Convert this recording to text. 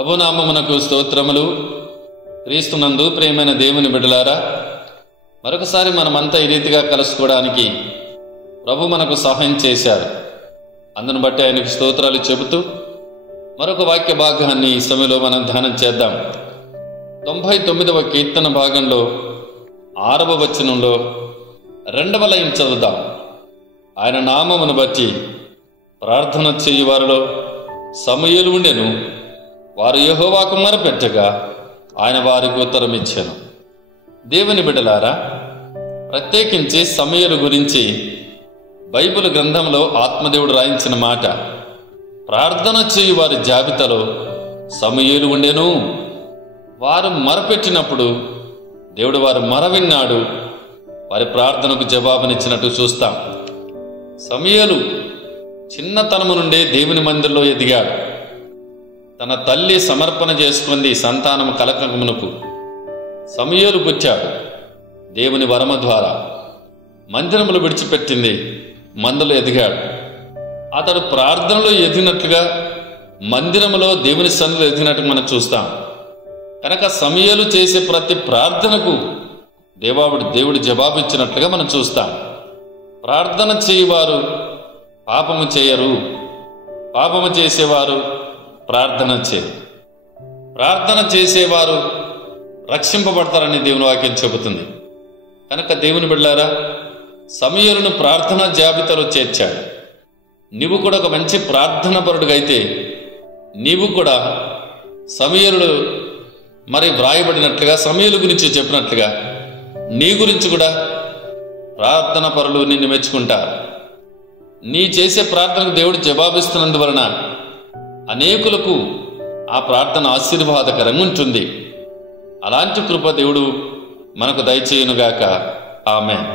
ప్రభునామమునకు స్తోత్రములు. క్రీస్తునందు ప్రియమైన దేవుని బిడ్డలారా, మరొకసారి మనమంతా ఈ రీతిగా కలుసుకోవడానికి ప్రభు మనకు సహాయం చేశారు. అందును బట్టి ఆయనకు స్తోత్రాలు చెబుతూ మరొక వాక్య భాగాన్ని ఈ సమయంలో మనం ధ్యానం చేద్దాం. 99వ కీర్తన భాగంలో 6వ వచనంలో 2వ లైన్ చదువుదాం. ఆయన నామమును బట్టి ప్రార్థన చేయు వారిలో సమూయేలు ఉండెను. వారు యెహోవాకు మొరపెట్టగా ఆయన వారికి ఉత్తరం ఇచ్చెను. దేవుని బిడ్డలారా, ప్రత్యేకించి సమూయేలు గురించి బైబిల్ గ్రంథంలో ఆత్మదేవుడు రాయించిన మాట, ప్రార్థన చేయు వారి జాబితాలో సమూయేలు ఉండెను. వారు మొరపెట్టినప్పుడు దేవుడు వారు మొర విన్నాడు, వారి ప్రార్థనకు జవాబునిచ్చినట్టు చూస్తాం. సమూయేలు చిన్నతనము నుండే దేవుని మందిరంలో ఎదిగాడు. తన తల్లి సమర్పణ చేసుకుంది సంతానము కలకమునకు. సమూయేలు పుట్టాడు దేవుని వరమ ద్వారా. మందిరములు విడిచిపెట్టింది, మందలో ఎదిగాడు. అతడు ప్రార్థనలో ఎదిగినట్లుగా మందిరములో దేవుని సన్నిధిలో ఎదిగినట్టు మనం చూస్తాం. కనుక సమూయేలు చేసే ప్రతి ప్రార్థనకు దేవుడు జవాబిచ్చినట్లుగా మనం చూస్తాం. ప్రార్థన చేయవారు పాపము చేయరు, పాపము చేసేవారు ప్రార్థన చేయరు. ప్రార్థన చేసేవారు రక్షింపబడతారని దేవుని వాక్యం చెబుతుంది. కనుక దేవుని బిడ్డలారా, సమూయేలును ప్రార్థన జాబితాలో చేర్చాడు. నీవు కూడా ఒక మంచి ప్రార్థన పరుడుగా అయితే నీవు కూడా సమూయేలు మరి వ్రాయబడినట్లుగా, సమూయేలు గురించి చెప్పినట్లుగా నీ గురించి కూడా ప్రార్థన పరులు నిన్ను మెచ్చుకుంటారు. నీ చేసే ప్రార్థనకు దేవుడు జవాబిస్తున్నందువలన అనేకులకు ఆ ప్రార్థన ఆశీర్వాదకరంగా ఉంటుంది. అలాంటి కృప దేవుడు మనకు దయచేయునుగాక. ఆమేన్.